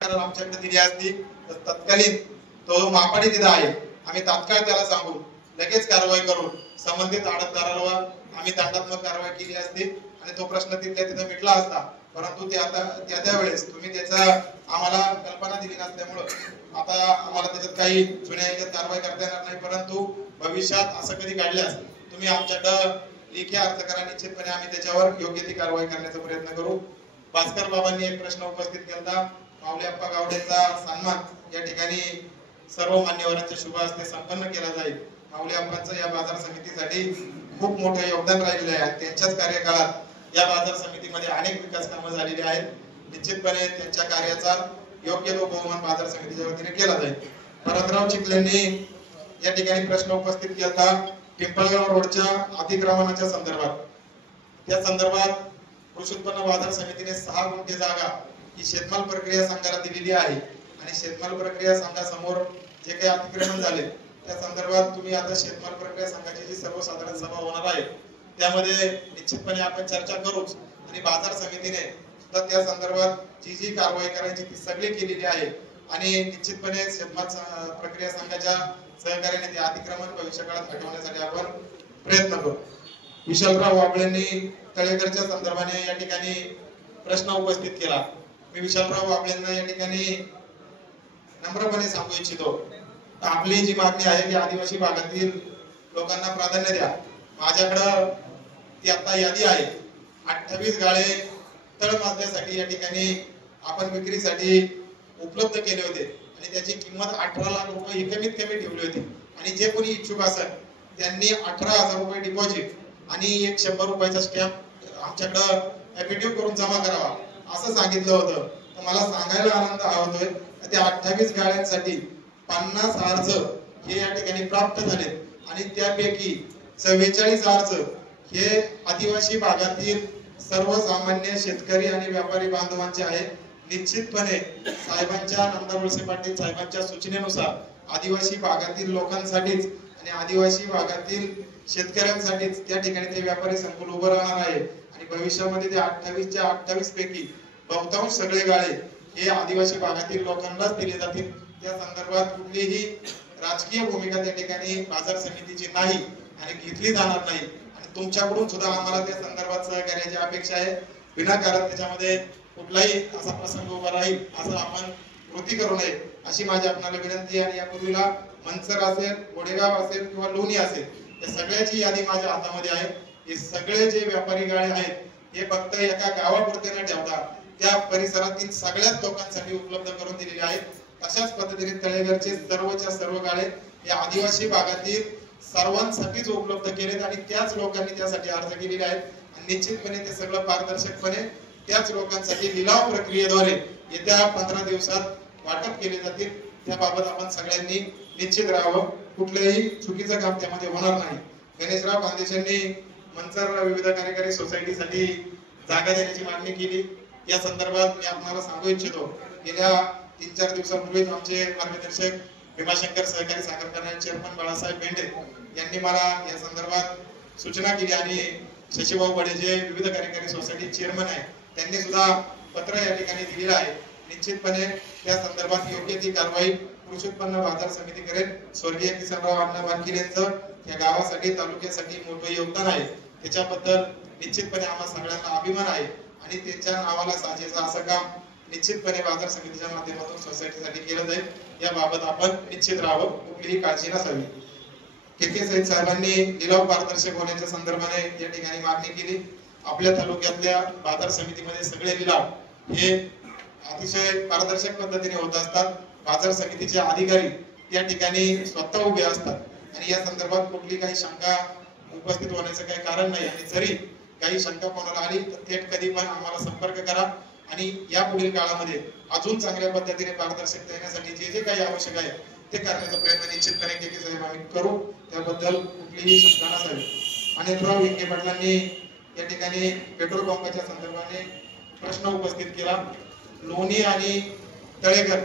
आमच्याकडे दिली असती तर तत्कालीन तो जो मापाडी तिथं आहे आम्ही तात्काळ त्याला सांगून लगेच कारवाई करून संबंधित आडतदारावर आम्ही दंडात्मक कारवाई केली असती आणि तो प्रश्न तिथल्या तिथं मिटला असता. परंतु त्यावेळेस तुम्ही त्याचा आम्हाला कल्पना दिली नसल्यामुळं आता आम्हाला त्याच्यात काही जुन्या याच्यात कारवाई करता येणार नाही. परंतु भविष्यात असं कधी घडल्यास तुम्ही आमच्याकडं लेखी अर्ज करा, निश्चितपणे आम्ही त्याच्यावर योग्य ती कारवाई करण्याचा प्रयत्न करू. भास्कर बाबांनी एक प्रश्न उपस्थित केला, माऊली अप्पा गावडेचा सन्मान या ठिकाणी सर्व मान्यवरांच्या शुभ हस्ते संपन्न केला जाईल. माऊली अप्पांचं या बाजार समितीसाठी खूप मोठं योगदान राहिलेलं आहे. त्यांच्याच कार्यकाळात या बाजार समितीमध्ये अनेक विकास कामं झालेली आहेत. निश्चितपणे त्यांच्या कार्याचा योग्य तो बहुमान बाजार समितीच्या वतीने केला जाईल. भरतराव चिखलेंनी या ठिकाणी प्रश्न उपस्थित केला पिंपळगाव रोडच्या अतिक्रमणाच्या संदर्भात. त्या संदर्भात कृषी उत्पन्न बाजार समितीने 6 गुंठे जागा ही शेतमाल प्रक्रिया संघाला दिलेली आहे आणि शेतमाल प्रक्रिया संघासमोर जे काही अतिक्रमण झाले त्या संदर्भात तुम्ही आता शेतमाल प्रक्रिया संघाची जी सर्वसाधारण सभा होणार आहे त्यामध्ये निश्चितपणे आपण चर्चा करूच आणि बाजार समितीने सुद्धा त्या संदर्भात जी कारवाई करायची ती सगळी केलेली आहे आणि निश्चितपणे शेतमाल प्रक्रिया संघाच्या सहकार्याने ते अतिक्रमण भविष्यकाळात हटवण्यासाठी आपण प्रयत्न करू. विशालराव वाबळेंनी तळेकरच्या संदर्भाने या ठिकाणी प्रश्न उपस्थित केला. मी विशालराव वाबळेंना या ठिकाणी नम्रपणे सांगू इच्छितो, आपली जी मागणी आहे की आदिवासी भागातील लोकांना प्राधान्य द्या. माझ्याकडं ती आता यादी आहे. 28 गाळे तळमजल्यासाठी या ठिकाणी आपण विक्रीसाठी उपलब्ध केले होते आणि त्याची किंमत 18 लाख रुपये ही कमीत कमी ठेवली होती आणि जे कोणी इच्छुक असेल त्यांनी 18,000 रुपये डिपॉझिट आणि एक 100 रुपयाचा स्टॅम्प आमच्याकडं एफिडेव्हिट करून जमा करावा असं सांगितलं होतं. तर मला सांगायला आनंद होतोय त्या 28 गाड्यांसाठी 50 अर्ज हे या ठिकाणी प्राप्त झाले आणि त्यापैकी 44 अर्ज हे आदिवासी भागातील सर्वसामान्य शेतकरी आणि व्यापारी बांधवांचे आहे. निश्चितपणे साहेबांच्या नंदा वळसे पाटील साहेबांच्या सूचनेनुसार आदिवासी भागातील लोकांसाठीच आणि आदिवासी भागातील शेतकऱ्यांसाठीच त्या ठिकाणी ते व्यापारी संकुल उभं राहणार आहे आणि भविष्यामध्ये ते 28च्या 28 पैकी बहुतांश सगळे गाळे हे आदिवासी भागातील लोकांनाच दिले जातील. त्या संदर्भात कुठलीही राजकीय भूमिका त्या ठिकाणी बाजार समितीची नाही आणि घेतली जाणार नाही आणि तुमच्याकडून सुद्धा आम्हाला त्या संदर्भात सहकार्याची अपेक्षा आहे. विनाकारण त्याच्यामध्ये कुठलाही असा प्रसंग उभा राहील असं आपण कृती करू नये अशी माझी आपल्याला विनंती आहे. आणि यापूर्वीला मनसर असेल, गोडेगाव असेल किंवा लोणी असेल या सगळ्याची यादी माझ्या हातामध्ये आहे. हे सगळे जे व्यापारी गाळे आहेत हे फक्त एका गावापुरते न ठेवता त्या परिसरातील सगळ्याच लोकांसाठी उपलब्ध करून दिलेले आहेत. तशाच पद्धतीने तळेघरचे सर्वच्या सर्व गाळे या आदिवासी भागातील सर्वांसाठीच उपलब्ध केलेत आणि त्याच लोकांनी त्यासाठी अर्ज केलेले आहेत आणि निश्चितपणे ते सगळं पारदर्शकपणे त्याच लोकांसाठी लिलाव प्रक्रियेद्वारे येत्या 15 दिवसात वाटप केले जातील. त्याबाबत आपण सगळ्यांनी निश्चित राहावं. कुठल्याही चुकीचं काम त्यामध्ये होणार नाही. गणेशराव खानदेशांनी मनसर विविध कार्यकारी सोसायटीसाठी जागा देण्याची मागणी केली. या संदर्भात मी आपल्याला सांगू इच्छितो, गेल्या 3-4 दिवसापूर्वी आमचे मार्गदर्शक भीमाशंकर सहकारी साखर कारखान्याचे चेअरमन बाळासाहेब बेंडे यांनी मला या संदर्भात सूचना केली आणि शशीभाऊ बडे जे विविध कार्यकारी सोसायटी चेअरमन आहे त्यांनी सुद्धा पत्र या ठिकाणी दिलेलं आहे. निश्चितपणे त्या संदर्भात योग्य ती कारवाई कृषी उत्पन्न बाजार समिती करेल. स्वर्गीय किसनराव अण्णा वानखिरे यांचं या गावासाठी तालुक्यासाठी मोठं योगदान आहे. त्याच्याबद्दल निश्चितपणे आम्हाला सगळ्यांना अभिमान आहे आणि त्यांच्या नावाला साजेचं असं काम निश्चितपणे बाजार समितीच्या माध्यमातून सोसायटीसाठी केलं जाईल. याबाबत आपण निश्चित राहावं, कुठलीही काळजी नसावी. के सईद साहेबांनी लिलाव पारदर्शक होण्याच्या संदर्भाने या ठिकाणी मागणी केली. आपल्या तालुक्यातल्या बाजार समितीमध्ये सगळे लिलाव हे अतिशय पारदर्शक पद्धतीने होत असतात. बाजार समितीचे अधिकारी या ठिकाणी स्वतः उभे असतात आणि या संदर्भात कुठली काही शंका उपस्थित होण्याचं काही कारण नाही आणि जरी काही शंका कोणाला आली तर थेट कधी पण आम्हाला संपर्क करा आणि यापुढील काळामध्ये अजून चांगल्या पद्धतीने पारदर्शकता येण्यासाठी जे जे काही आवश्यक आहे ते करण्याचा प्रयत्न निश्चितपणे के साहेब आम्ही करू. त्याबद्दल कुठलीही शंका नसावी. अनिलराव विखे पाटलांनी या ठिकाणी पेट्रोल पंपाच्या संदर्भाने प्रश्न उपस्थित केला. लोणी आणि तळेघर